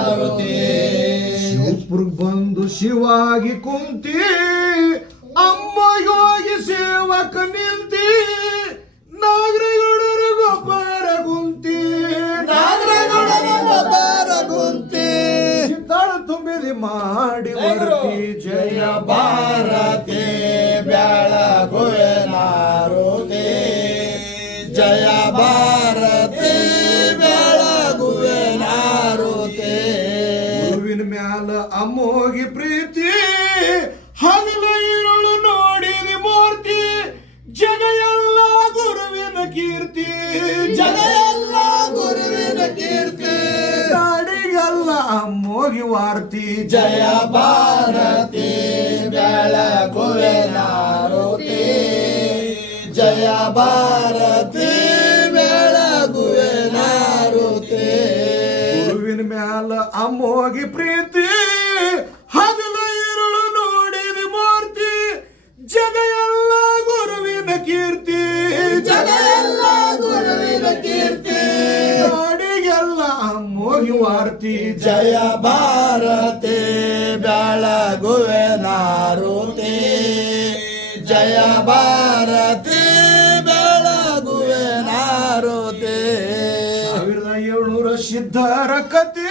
ಮಾರುತಿ ಶಿವಪುರ್ಗ್ ಬಂದು ಶಿವಾಗಿ ಕುಂತಿ ಅಮ್ಮ ಯೋಗಿ ಸೇವಕ ನಿಲ್ತಿ ನಾಗರಗೌಡರ ಗೊಬ್ಬರ ಗುಂತಿ ಸಿದ್ದಾಳ ತುಂಬಿದಿ ಮಾಡಿ ಬರ್ತಿ ಜಯ ಭಾರತಿ ಬೆಳಗುವೆ ನಾರುತಿ ಜಯ ಭಾರತಿ ಬೆಳಗುವೆ ನಾರುತಿ ಗುರುವಿನ ಮ್ಯಾಲ ಅಮ್ಮೋಗಿ ಪ್ರೀತಿ ಹಗಲ ಇರುಳು ನೋಡಿದಿ ಮೂರ್ತಿ ಜಗ ಎಲ್ಲ ಗುರುವಿನ ಕೀರ್ತಿ ಜಗ ಎಲ್ಲ ಗುರುವಿನ ಕೀರ್ತಿ ನಾಡಿಗೆಲ್ಲ ಅಮ್ಮೋಗಿ ವಾರ್ತಿ ಜಯ ಭಾರತಿ ಬೆಳಗುವೆ ನಾರುತಿ ಜಯ ಭಾರತಿ ಬೆಳಗುವೆ ನಾರುತಿ ಗುರುವಿನ ಮ್ಯಾಲ ಅಮ್ಮೋಗಿ ಪ್ರೀತಿ ಹಗಲ ಇರುಳು ನೋಡಿದಿ ಮೂರ್ತಿ ಜಗ ಎಲ್ಲ ಗುರುವಿನ ಕೀರ್ತಿ ಜಗ ಎಲ್ಲ ಗುರುವಿನ ಕೀರ್ತಿ ನಾಡಿಗೆಲ್ಲ ಅಮ್ಮೋಗಿ ವಾರ್ತಿ ಜಯ ಭಾರತಿ ಬೆಳಗುವೆ ನಾರುತಿ ಜಯ ಭಾರತಿ ಬೆಳಗುವೆ ನಾರುತಿ 1700 ಸಿದ್ಧರ ಕತೆ